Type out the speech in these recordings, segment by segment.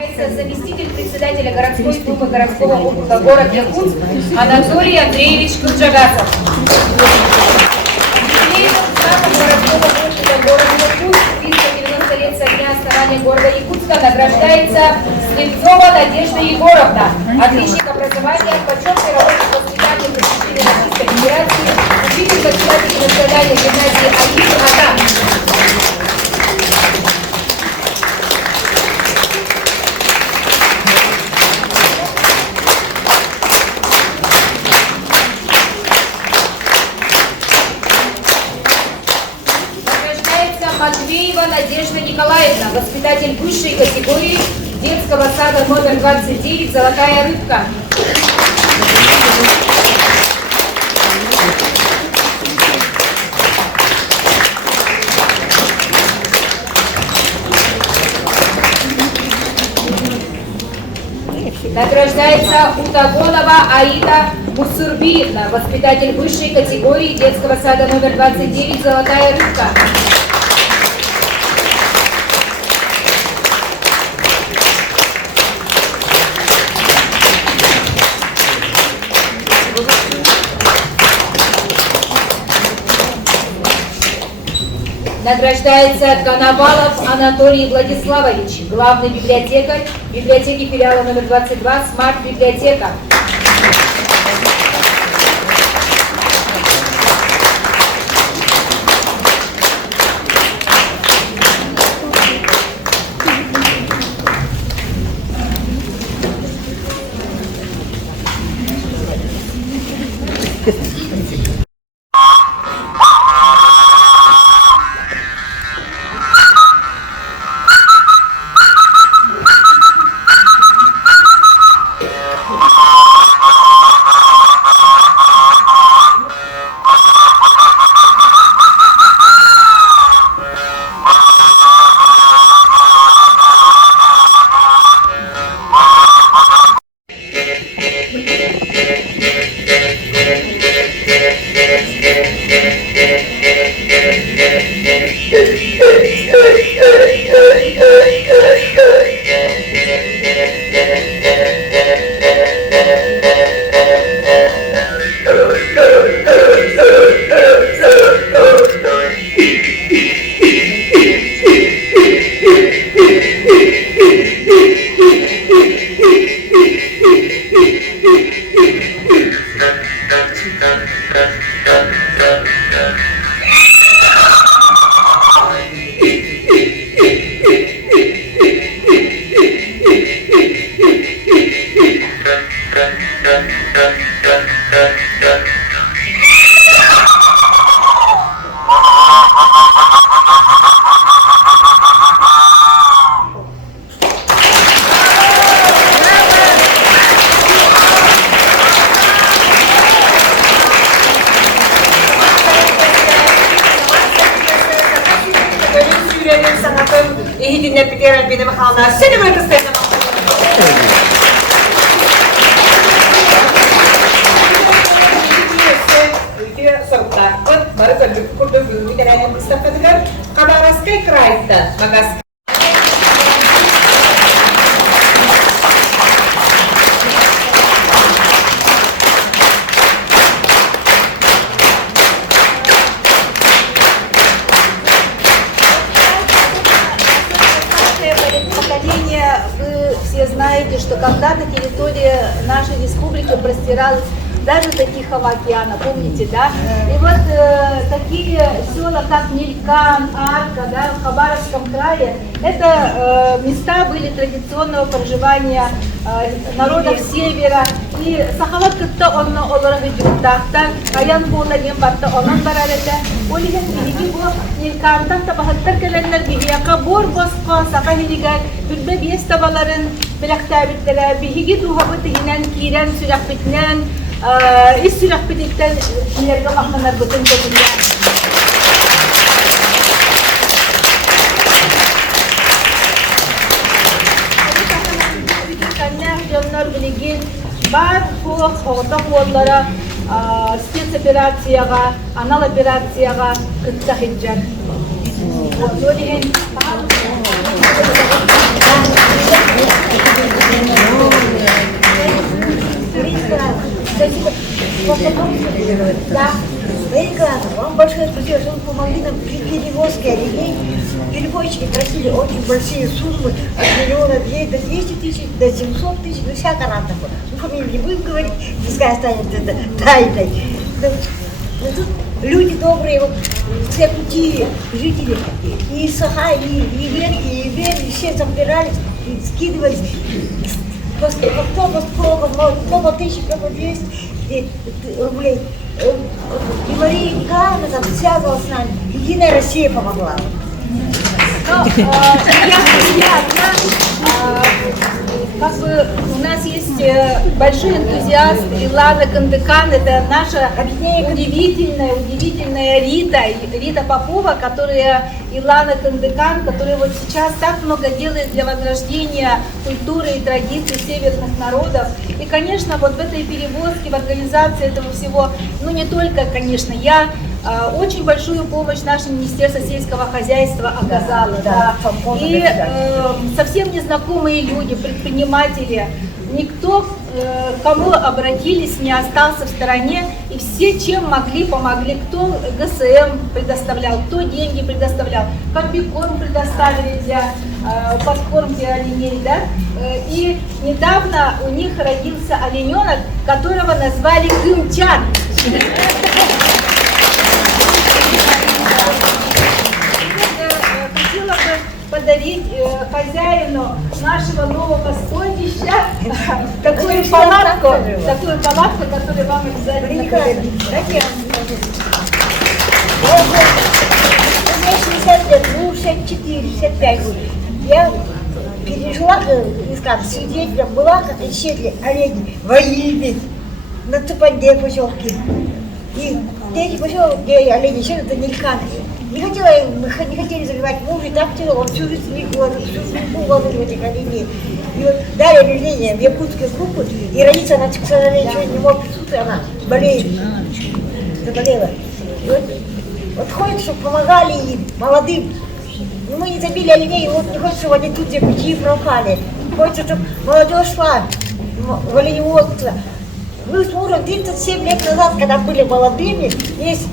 Заместитель председателя городской думы городского округа город Якутск Анатолий Андреевич Куджагасов. Городского округа города Якутск 390 лет со дня основания города Якутска награждается Слепцова Надежда Егоровна, отличник образования, почетный работник воспитания представителей Российской Федерации, учитель председателя национальной гимназии АИК АТА. Матвеева Надежда Николаевна, воспитатель высшей категории детского сада номер 29 «Золотая рыбка». Награждается Утагонова Аида Мусурбиевна, воспитатель высшей категории детского сада номер 29 «Золотая рыбка». Награждается Коновалов Анатолий Владиславович, главный библиотекарь библиотеки филиала номер 22 «Смарт-библиотека». İyi dinle pikiran benim halına. Seni böyle kıstayacağım. Ülke sorumlar. Baru berduk kurdu bulu. Kita yang Mustafa dengan kabar raskai kerajaan. Magas. Вы все знаете, что когда-то территория нашей республики простиралась даже до Тихого океана, помните, да? И вот такие села, как Нелькан, Арка, да, в Хабаровском крае, это места были традиционного проживания народов севера. И Сахалат-кытта онно олора хыжуттахтар, аян буна дем батта онон барарete. Олиген биги бу Нелькантан табахаттар келенler бигияка бор боско сака хилигай бүлбе биес табаларын билактабиттере биги дуhabı tihinen kiren sürakbitnen is sürakbititten ilerge mahmanar bütün gözünden. Kanner bilgin бар хоғыта қоллара спецоперацияға, анал операцияға күтті хиджар. большое спасибо, что вы помогли нам при перевозке оленей. Перевозчики просили очень большие суммы, от миллиона до 200 тысяч, до 700 тысяч, ну всяко разно. Ну, фамилию не будем говорить, пускай останется это тайной. Но тут люди добрые, вот все пути жители, и Саха, и Ветки, и Вени, все собирались и скидывались. Кто по 1000, кто по 200 рублей. И Мария Николаевна там связывалась с нами. Единая Россия помогла. Как бы у нас есть большой энтузиаст Илана Кандыкан, это наша удивительная Рита Попова, которая Илана Кандыкан, которая вот сейчас так много делает для возрождения культуры и традиций северных народов. И, конечно, вот в этой перевозке, в организации этого всего, ну не только, конечно, я очень большую помощь наше Министерство сельского хозяйства оказало. Да. И совсем незнакомые люди, предприниматели, никто, кому обратились, не остался в стороне, и все, чем могли, помогли. Кто ГСМ предоставлял, кто деньги предоставлял, комбикорм предоставили для подкормки оленей, да? И недавно у них родился олененок, которого назвали Кымчан. Хотела бы подарить хозяину нашего нового стойбища такую палатку, которую вам обязательно подарить. Мне 60 лет, ну 64, 65 будет. Я пережила, свидетелем была, как исчезли олени воины на Цупанде поселке. И эти поселки, где олени исчезли, это Нельканы. Не хотели забивать мужа, и так тяжело, он всю жизнь всю судьбу ловил этих оленей. И вот дали объявление в якутскую группу, и родиться она, к сожалению, ничего не может присутствовать, она болеет, заболела. И вот ходят, чтобы помогали им, молодым. Ну, мы не забили оленей, вот не хочется, чтобы они тут где пути пропали. Хочется, чтобы молодежь шла в оленеводство. Мы с мужем 37 лет назад, когда были молодыми, есть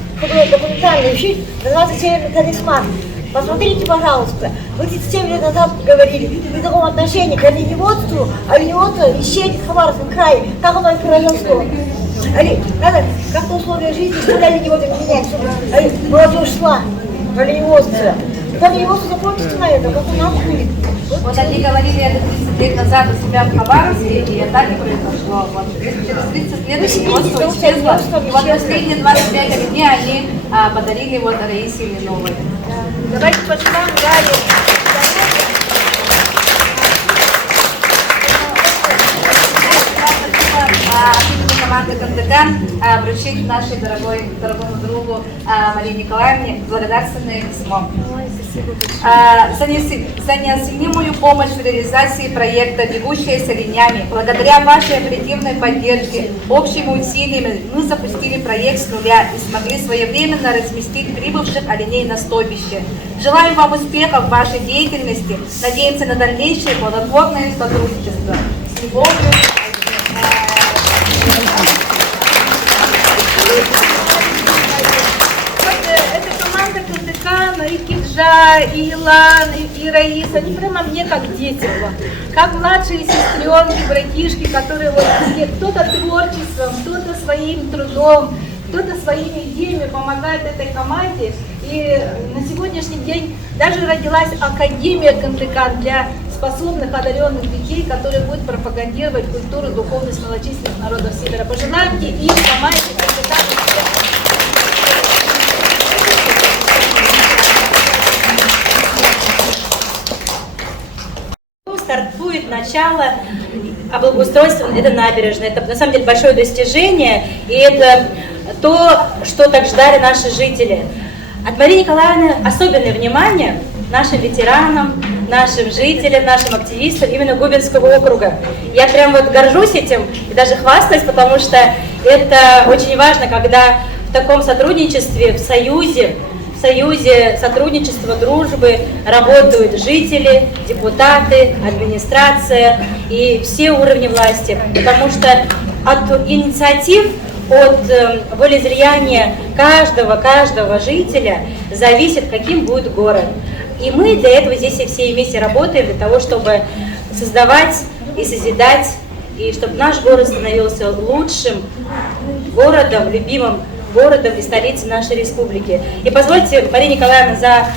документальный фильм, называется «Северный талисман». Посмотрите, пожалуйста. Мы 37 лет назад говорили, в таком отношении к оленеводству, оленеводство исчезнет в Хабаровском крае. Как оно и произошло. Надо как-то условия жизни, чтобы оленеводство менять, чтобы молодежь шла в оленеводство. Когда оленеводство закончится на это, как у нас будет. Вот они говорили это 30 лет назад у себя в Хабаровске, и так и произошло. Вот. Через 30 лет оленеводство исчезло. И вот последние 25 оленей они подарили вот Раисе Ильиновой. Давайте пожелаем Гаре. Команды Кандыкан вручить нашей дорогому другу Марии Николаевне благодарственное письмо. За неоценимую помощь в реализации проекта «Бегущие с оленями». Благодаря вашей оперативной поддержке, общими усилиями мы запустили проект с нуля и смогли своевременно разместить прибывших оленей на стойбище. Желаю вам успехов в вашей деятельности. Надеемся на дальнейшее плодотворное сотрудничество. С любовью. Эта команда Кандыкан, и Киджа, и Илан, и Раиса, они прямо мне как дети, как младшие сестренки, братишки, которые вот кто-то творчеством, кто-то своим трудом, кто-то своими идеями помогает этой команде. И на сегодняшний день даже родилась Академия Кандыкан для способных, одаренных детей, которые будут пропагандировать культуру, духовность малочисленных народов Севера. Пожелайте им, команде Кандыкан. Стартует начало облагоустройства этой набережной. Это на самом деле большое достижение, и это то, что так ждали наши жители. От Марии Николаевны особенное внимание нашим ветеранам, нашим жителям, нашим активистам именно Губинского округа. Я прям вот горжусь этим и даже хвастаюсь, потому что это очень важно, когда в таком сотрудничестве, в союзе сотрудничества, дружбы работают жители, депутаты, администрация и все уровни власти. Потому что от инициатив от волеизлияния каждого жителя зависит, каким будет город. И мы для этого здесь все вместе работаем, для того, чтобы создавать и созидать, и чтобы наш город становился лучшим городом, любимым городом и столицей нашей республики. И позвольте, Мария Николаевна, за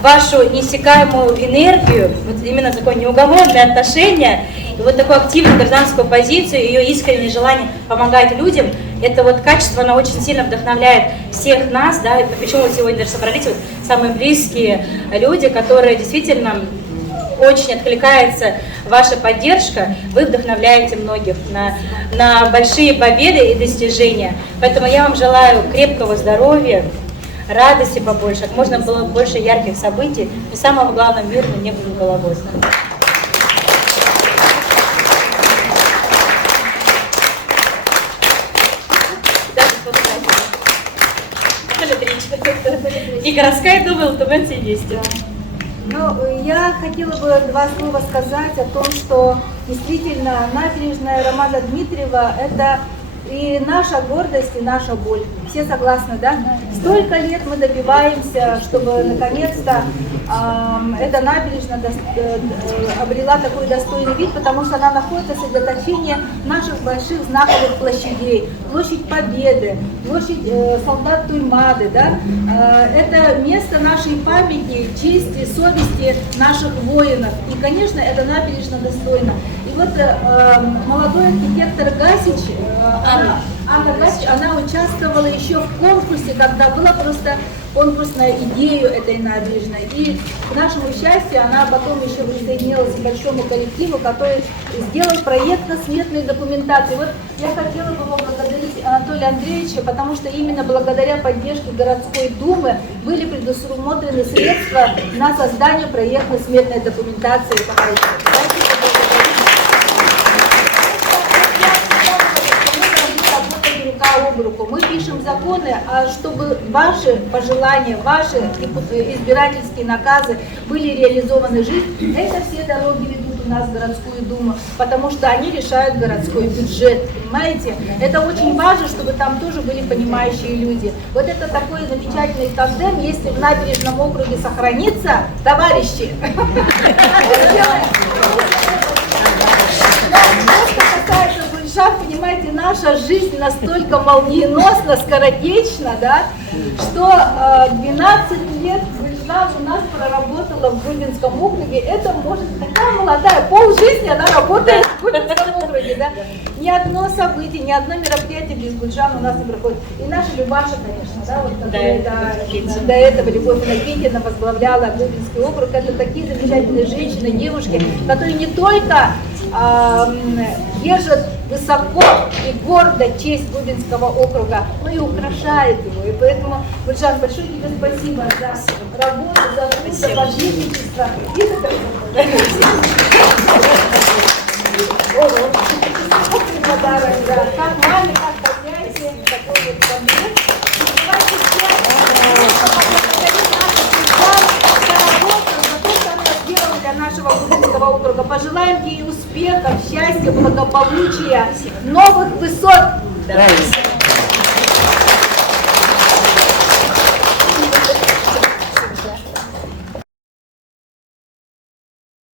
вашу неиссякаемую энергию, вот именно такое неугомонное отношение, и вот такую активную гражданскую позицию, ее искреннее желание помогать людям, это вот качество, оно очень сильно вдохновляет всех нас, да, и почему вот сегодня даже собрались вот самые близкие люди, которые действительно очень откликается ваша поддержка, вы вдохновляете многих на большие победы и достижения. Поэтому я вам желаю крепкого здоровья, радости побольше, как можно было больше ярких событий, и самое главное, мирно небо над головой. И городская дума ЛТМ есть. Ну, я хотела бы два слова сказать о том, что действительно набережная Романа Дмитриева – это и наша гордость, и наша боль. Все согласны, да? Столько лет мы добиваемся, чтобы наконец-то эта набережная обрела такой достойный вид, потому что она находится в сосредоточении наших больших знаковых площадей. Площадь Победы, площадь солдат Туймады, да? Это место нашей памяти, чести, совести наших воинов. И, конечно, эта набережная достойна. И вот молодой архитектор Гасич, Анна Гасич, она участвовала еще в конкурсе, когда была просто конкурс на идею этой набережной. И к нашему счастью, она потом еще присоединилась к большому коллективу, который сделал проектно-сметную документацию. Вот я хотела бы поблагодарить Анатолия Андреевича, потому что именно благодаря поддержке городской думы были предусмотрены средства на создание проектно-сметной документации. Об руку. Мы пишем законы, а чтобы ваши пожелания, ваши избирательские наказы были реализованы в жизнь, это все дороги ведут у нас в городскую думу, потому что они решают городской бюджет, понимаете? Это очень важно, чтобы там тоже были понимающие люди. Вот это такой замечательный тандем, если в набережном округе сохранится, товарищи. Понимаете, наша жизнь настолько молниеносно, скоротечна, да, что 12 лет Гульжан у нас проработала в Гульбинском округе. Это может такая молодая, полжизни она работает в Гульбинском округе, да. Ни одно событие, ни одно мероприятие без Гульжан у нас не проходит. И наша Любаша, конечно, да, вот, которая до этого Любовь Иннокентьевна возглавляла Гульбинский округ. Это такие замечательные женщины, девушки, которые не только держат высоко и гордо честь Гульбинского округа, но и украшает его. И поэтому, Гульжан, большое тебе спасибо за работу, за труд, за подвижничество. Подарок, да. Как маме, как хозяйке, такой вот комплект. Давайте все для нашего Гульбинского округа. Пожелаем ей успехов, счастья, благополучия, новых высот.